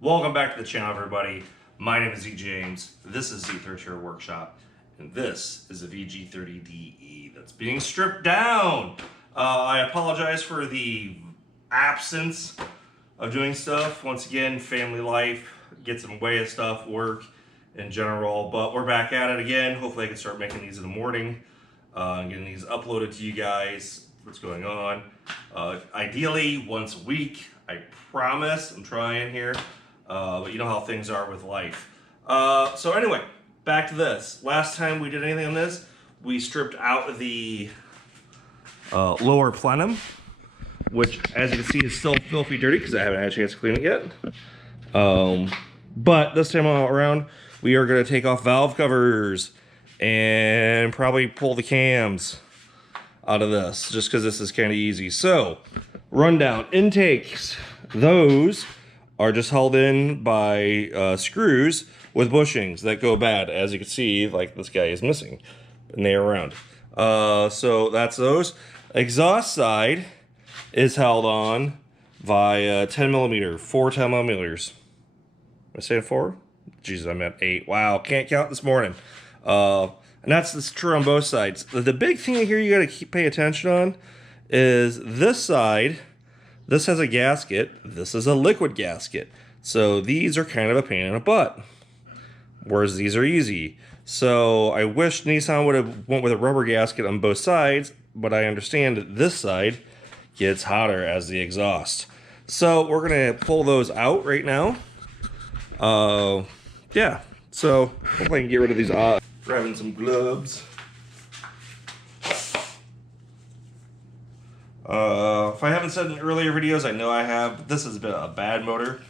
Welcome back to the channel, everybody. My name is Z James. This is Z32 Workshop, and this is a VG30DE that's being stripped down. I apologize for the absence of doing stuff. Once again, family life gets in the way of stuff, work in general, but we're back at it again. Hopefully I can start making these in the morning and getting these uploaded to you guys. What's going on? Ideally, once a week. I promise. I'm trying here. But you know how things are with life. So anyway, back to this. Last time we did anything on this, we stripped out the lower plenum, which, as you can see, is still filthy dirty because I haven't had a chance to clean it yet. But this time around, we are going to take off valve covers and probably pull the cams out of this, just because this is kind of easy. So, rundown. Intakes. Those are just held in by screws with bushings that go bad. As you can see, like this guy is missing, and they're around. So that's those. Exhaust side is held on by 10 millimeter, 4 10 millimeters. Am I saying 4? Jesus, I'm at 8. Wow, can't count this morning. And that's true on both sides. The big thing here you got to pay attention on is this side. This has a gasket. This is a liquid gasket. So these are kind of a pain in the butt, whereas these are easy. So I wish Nissan would have went with a rubber gasket on both sides, but I understand that this side gets hotter as the exhaust. So we're gonna pull those out right now. Yeah. So hopefully I can get rid of these. Grabbing some gloves. If I haven't said in earlier videos, I know I have, but this has been a bad motor,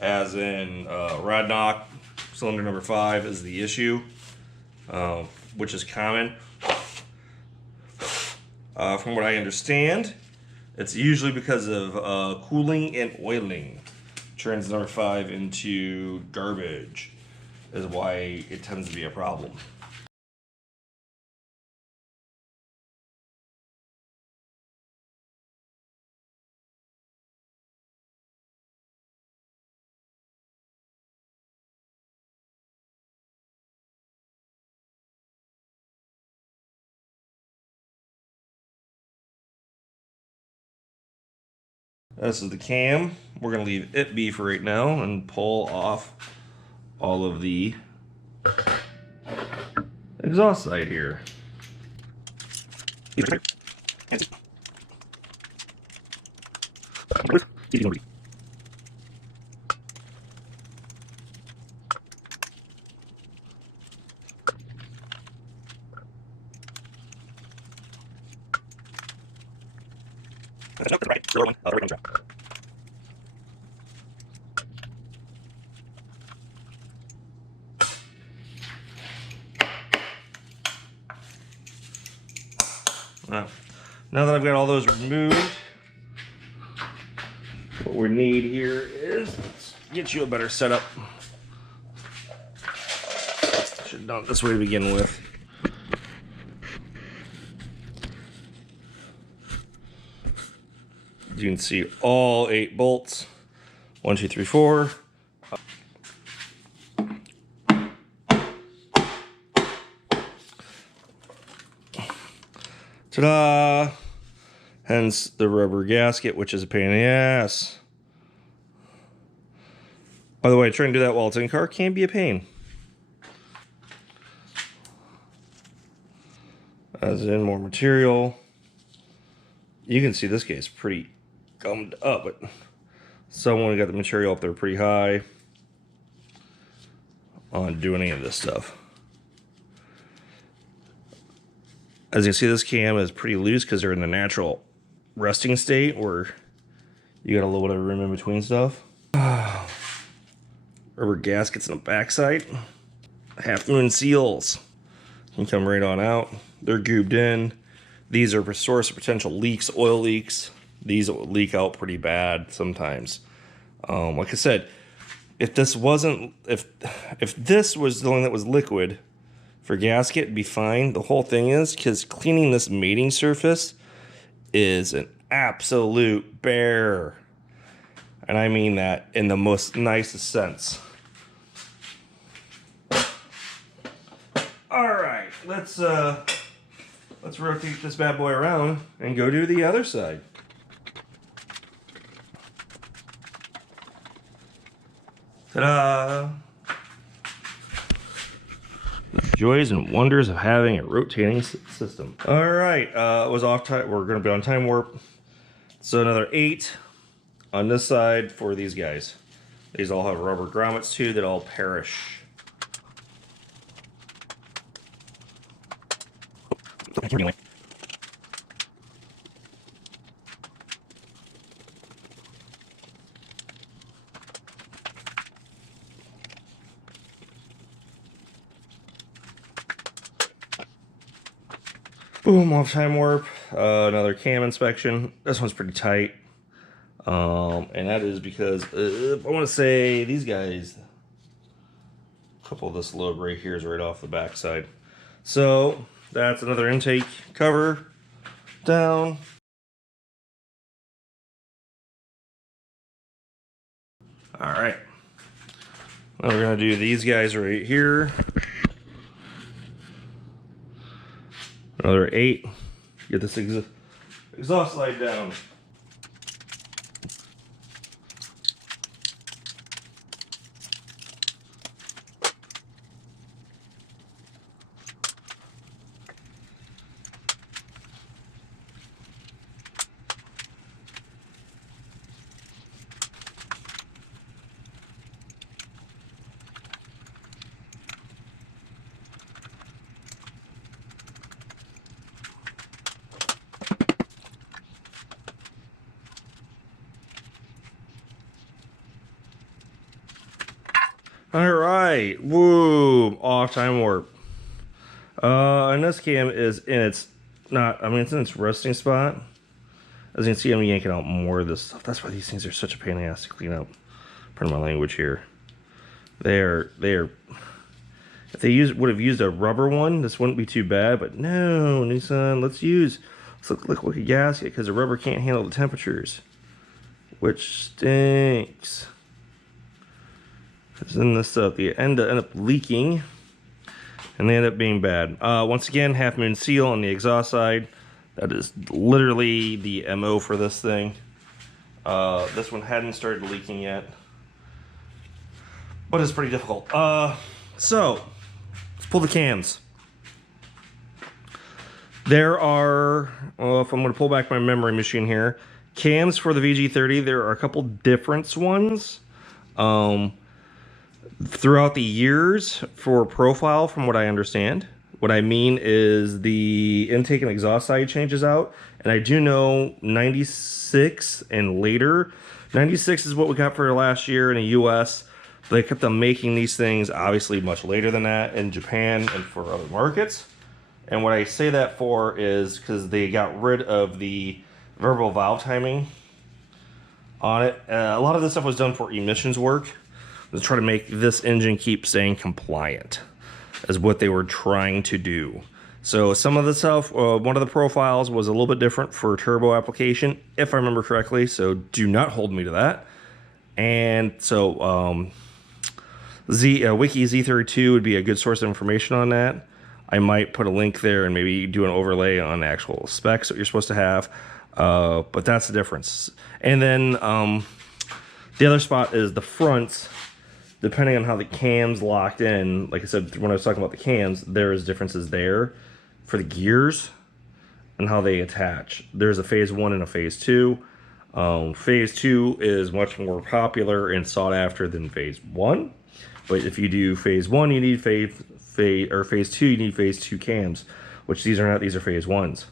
as in rod knock, cylinder number 5 is the issue, which is common. From what I understand, it's usually because of cooling and oiling. Turns number 5 into garbage, is why it tends to be a problem. This is the cam. We're going to leave it be for right now and pull off all of the exhaust side here. Now that I've got all those removed, what we need here is, let's get you a better setup. Should have done it this way to begin with. You can see all 8 bolts. 1, 2, 3, 4. Ta-da! Hence the rubber gasket, which is a pain in the ass. By the way, trying to do that while it's in car can be a pain. As in more material. You can see this guy's pretty gummed up, but someone got the material up there pretty high on doing any of this stuff. As you can see, this cam is pretty loose because they're in the natural resting state where you got a little bit of room in between stuff. Rubber gaskets on the backside. Half moon seals can come right on out. They're goobed in. These are a source of potential leaks, oil leaks. These leak out pretty bad sometimes. Like I said, if this wasn't, if this was the one that was liquid for gasket, it'd be fine. The whole thing is, because cleaning this mating surface is an absolute bear. And I mean that in the most nicest sense. All right, let's rotate this bad boy around and go to the other side. Ta-da! The joys and wonders of having a rotating system. All right, it was off time. We're going to be on time warp. So another 8 on this side for these guys. These all have rubber grommets too that all perish. Boom, off time warp. Another cam inspection. This one's pretty tight. And that is because I want to say these guys, a couple of this lobe right here is right off the back side. So that's another intake cover down. All right. Now we're going to do these guys right here. Another 8. Get this exhaust slide down. All right, woo, off time warp. And this cam is in its, it's in its resting spot. As you can see, I'm yanking out more of this stuff. That's why these things are such a pain in the ass to clean up. Pardon my language here. They are, if they would have used a rubber one, this wouldn't be too bad, but no, Nissan, let's look like a gasket because the rubber can't handle the temperatures, which stinks. Because then this stuff, you end up leaking, and they end up being bad. Once again, half moon seal on the exhaust side. That is literally the MO for this thing. This one hadn't started leaking yet, but it's pretty difficult. So let's pull the cams. There are, if I'm going to pull back my memory machine here, cams for the VG30. There are a couple different ones. Throughout the years for profile, from what I understand. What I mean is the intake and exhaust side changes out, and I do know 96 and later. 96 is what we got for last year in the US. They kept on making these things obviously much later than that in Japan and for other markets. And what I say that for is because they got rid of the variable valve timing on it. A lot of this stuff was done for emissions work. To try to make this engine keep staying compliant is what they were trying to do. So some of the stuff, one of the profiles was a little bit different for turbo application, if I remember correctly, so do not hold me to that. And so Wiki Z32 would be a good source of information on that. I might put a link there and maybe do an overlay on the actual specs that you're supposed to have, but that's the difference. And then the other spot is the fronts. Depending on how the cams locked in, like I said, when I was talking about the cams, there is differences there for the gears and how they attach. There's a phase 1 and a phase 2. Phase 2 is much more popular and sought after than phase 1. But if you do phase 1, you need phase 2, you need phase 2 cams, which these are not, these are phase 1s.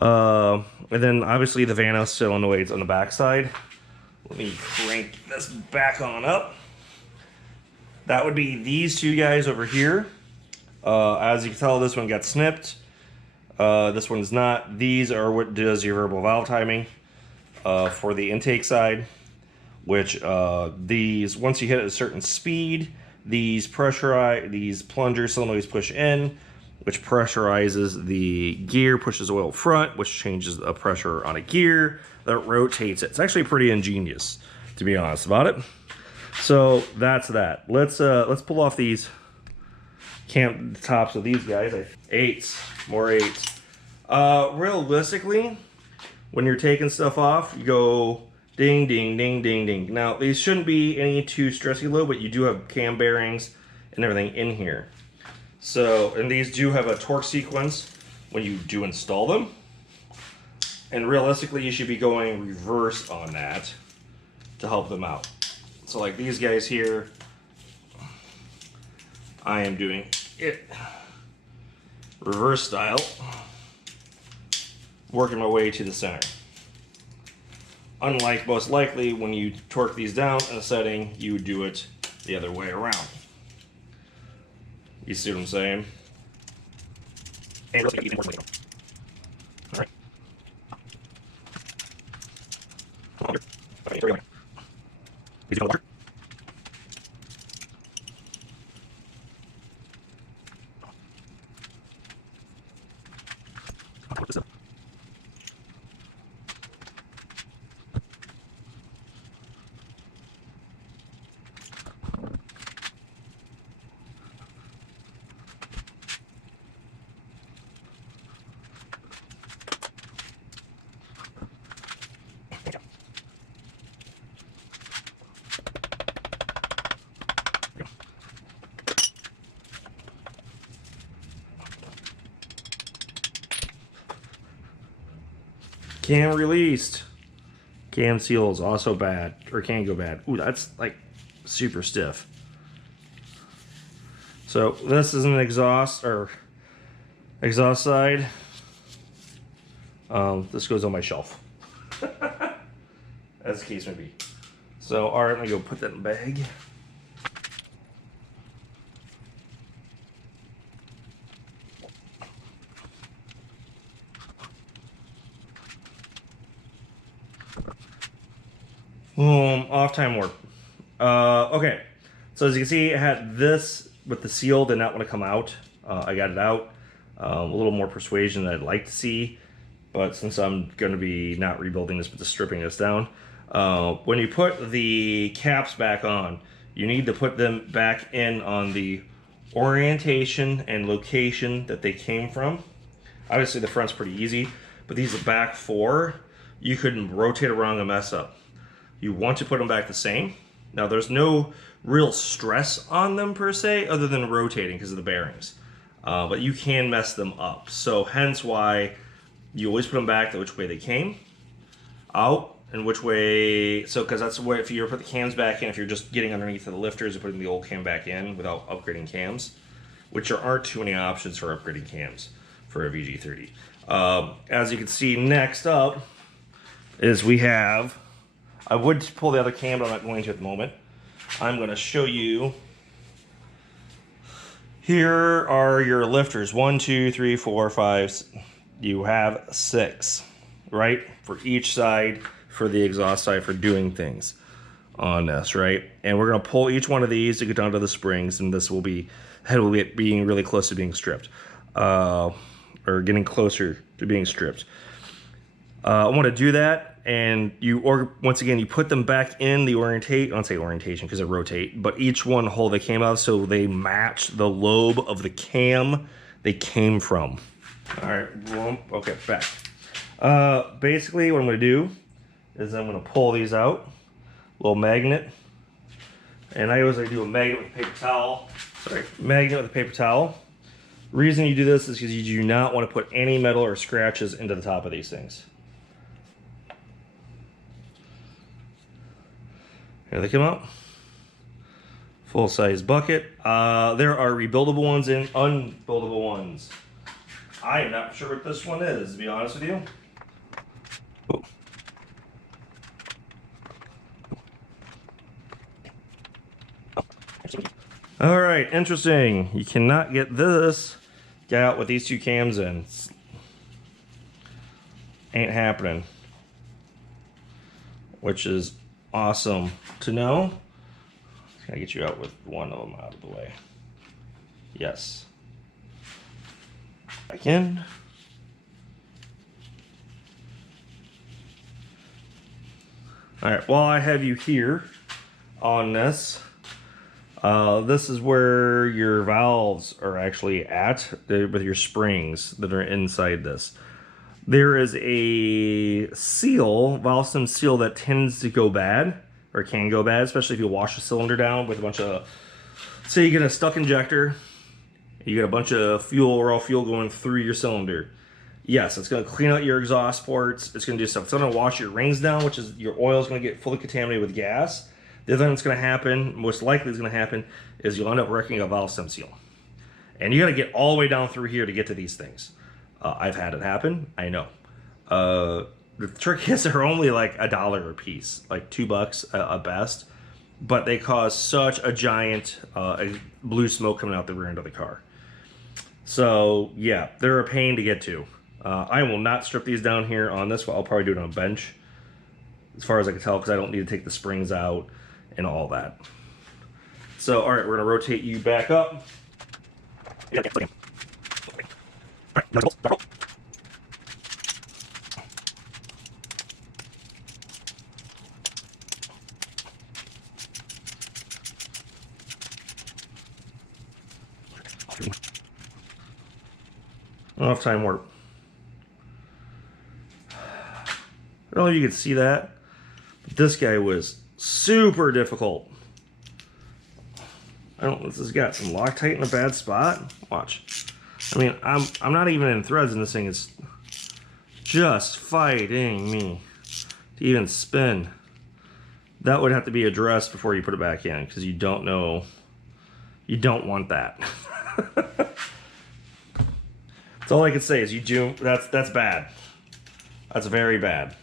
And then obviously the Vanos solenoids on the back side. Let me crank this back on up. That would be these two guys over here. As you can tell, this one got snipped. This one's not. These are what does your variable valve timing for the intake side, which these, once you hit a certain speed, these plunger solenoids push in, which pressurizes the gear, pushes oil front, which changes the pressure on a gear that rotates it. It's actually pretty ingenious. to be honest about it. So that's that. Let's pull off these cam tops of these guys. Eights, more eights. Realistically, when you're taking stuff off, you go ding, ding, ding, ding, ding. Now, these shouldn't be any too stressy low, but you do have cam bearings and everything in here. So, and these do have a torque sequence when you do install them. And realistically, you should be going reverse on that to help them out. So like these guys here, I am doing it reverse style, working my way to the center. Unlike most likely when you torque these down in a setting, you would do it the other way around. You see what I'm saying? And really even more later. All right. Okay, is it water? Cam released. Cam seal is also bad, or can go bad. Ooh, that's like super stiff. So this is an exhaust or exhaust side. This goes on my shelf, as the case may be. So all right, let me go put that in the bag. Boom, off time warp. Okay, so as you can see, I had this with the seal, did not want to come out. I got it out. A little more persuasion than I'd like to see, but since I'm going to be not rebuilding this, but just stripping this down. When you put the caps back on, you need to put them back in on the orientation and location that they came from. Obviously the front's pretty easy, but these are back four, you couldn't rotate around and mess up. You want to put them back the same. Now there's no real stress on them per se other than rotating because of the bearings. But you can mess them up. So hence why you always put them back the which way they came out and which way, so because that's where if you put the cams back in, if you're just getting underneath of the lifters and putting the old cam back in without upgrading cams, which there aren't too many options for upgrading cams for a VG30. As you can see, next up is we have, I would pull the other cam, but I'm not going to at the moment. I'm going to show you. Here are your lifters. 1, 2, 3, 4, 5. You have 6, right? For each side, for the exhaust side, for doing things on this, right? And we're going to pull each one of these to get down to the springs, and this will be, head will be being really close to being stripped. Or getting closer to being stripped. I want to do that, and once again, you put them back in the I don't say orientation because they rotate, but each one hole they came out so they match the lobe of the cam they came from. All right, okay, back. Basically, what I'm going to do is I'm going to pull these out, little magnet, and I always do a magnet with a paper towel. Sorry, magnet with a paper towel. Reason you do this is because you do not want to put any metal or scratches into the top of these things. Here they come out. Full size bucket. There are rebuildable ones and unbuildable ones. I am not sure what this one is, to be honest with you. Oh. All right, interesting. You cannot get this guy out with these two cams in. Ain't happening. Which is awesome to know. Can I get you out with one of them out of the way? Yes. Back in. All right, while I have you here on this, this is where your valves are actually at with your springs that are inside this. There is a seal, valve stem seal, that tends to go bad, or can go bad, especially if you wash the cylinder down with a bunch of, say you get a stuck injector, you get a bunch of fuel, raw fuel going through your cylinder. Yes, it's going to clean out your exhaust ports. It's going to do stuff. It's going to wash your rings down, which is your oil is going to get fully contaminated with gas. The other thing that's going to happen, most likely is going to happen, is you'll end up wrecking a valve stem seal. And you got to get all the way down through here to get to these things. I've had it happen. I know. The trick is they're only like $1 a piece, like $2 at best. But they cause such a giant blue smoke coming out the rear end of the car. So yeah, they're a pain to get to. I will not strip these down here on this one. I'll probably do it on a bench, as far as I can tell, because I don't need to take the springs out and all that. So, all right, we're gonna rotate you back up. Off time warp. I don't know if you can see that, but this guy was super difficult. I don't know if this has got some Loctite in a bad spot. Watch. I mean, I'm not even in threads and this thing is just fighting me to even spin. That would have to be addressed before you put it back in, because you don't know, you don't want that. That's all I can say is you do, that's bad. That's very bad.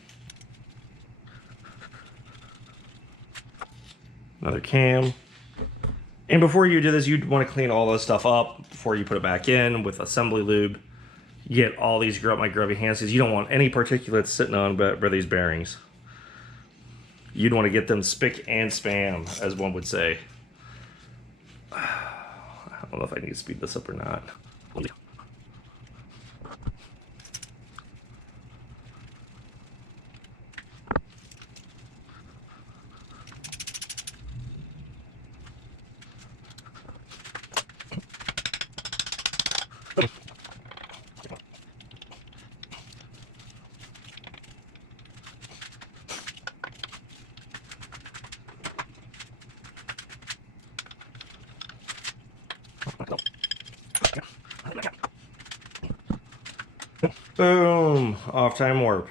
Another cam. And before you do this, you'd want to clean all this stuff up before you put it back in with assembly lube. Get all these my grubby hands, because you don't want any particulates sitting on by these bearings. You'd want to get them spick and span, as one would say. I don't know if I need to speed this up or not. Boom, off time warp.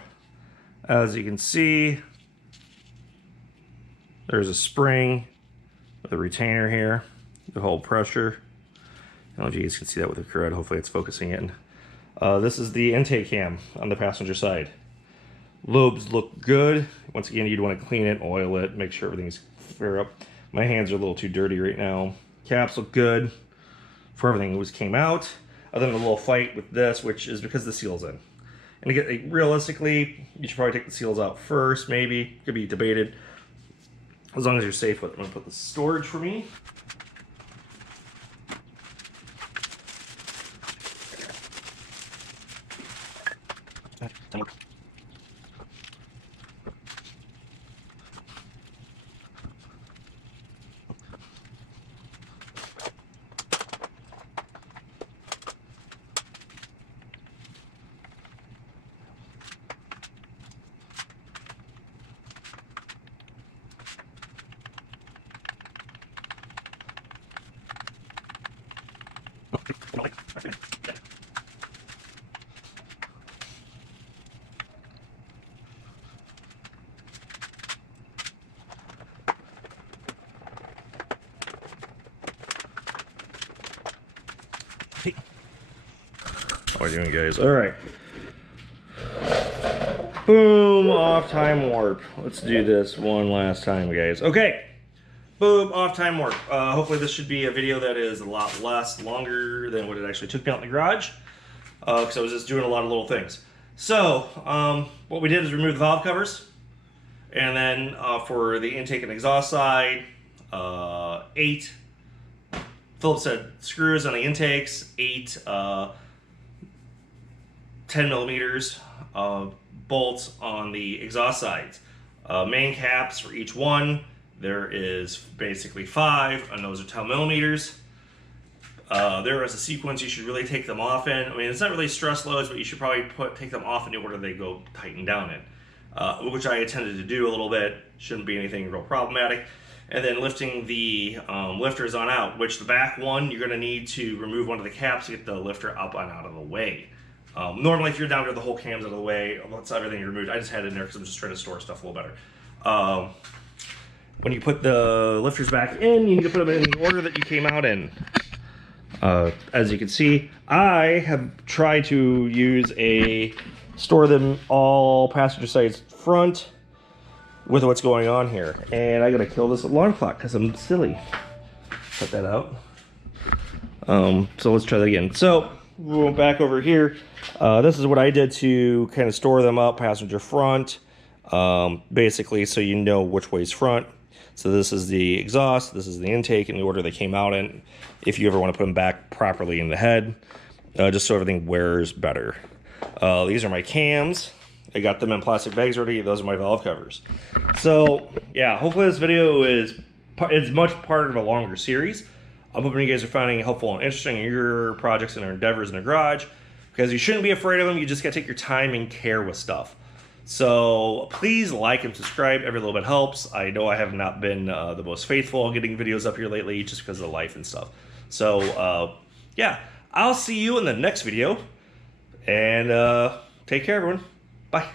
As you can see, there's a spring with a retainer here to hold pressure. I don't know if you guys can see that with the crud. Hopefully it's focusing in. This is the intake cam on the passenger side. Lobes look good. Once again, you'd want to clean it, oil it, make sure everything's fair up. My hands are a little too dirty right now. Caps look good for everything that came out. Other than a little fight with this, which is because the seal's in. And again, realistically, you should probably take the seals out first, maybe. Could be debated. As long as you're safe with it. I'm gonna put the storage for me. How are you doing, guys? All right. Boom, off time warp. Let's do this one last time, guys. Okay. Boom, off time warp. Hopefully this should be a video that is a lot longer than what it actually took me out in the garage. Because I was just doing a lot of little things. So, what we did is remove the valve covers. And then for the intake and exhaust side, 8 Phillips head screws on the intakes, 8 10 millimeters bolts on the exhaust sides. Main caps for each one. There is basically 5, and those are 10 millimeters. There is a sequence you should really take them off in. I mean, it's not really stress loads, but you should probably take them off in the order they go tighten down in, which I intended to do a little bit. Shouldn't be anything real problematic. And then lifting the lifters on out, which the back one, you're going to need to remove one of the caps to get the lifter up and out of the way. Normally, if you're down to the whole cam's out of the way, that's everything you removed. I just had it in there because I'm just trying to store stuff a little better. When you put the lifters back in, you need to put them in the order that you came out in. As you can see, I have tried to store them all passenger sides front with what's going on here. And I gotta kill this alarm clock because I'm silly. Cut that out. So let's try that again. So we'll go back over here. This is what I did to kind of store them up passenger front, basically, so you know which way's front. So this is the exhaust, this is the intake in the order they came out in, if you ever want to put them back properly in the head, just so everything wears better. These are my cams. I got them in plastic bags already. Those are my valve covers. So yeah, hopefully this video is much part of a longer series. I'm hoping you guys are finding it helpful and interesting in your projects and endeavors in the garage, because you shouldn't be afraid of them. You just gotta take your time and care with stuff. So please like and subscribe. Every little bit helps. I know I have not been the most faithful getting videos up here lately just because of life and stuff. So yeah, I'll see you in the next video, and take care everyone. Bye.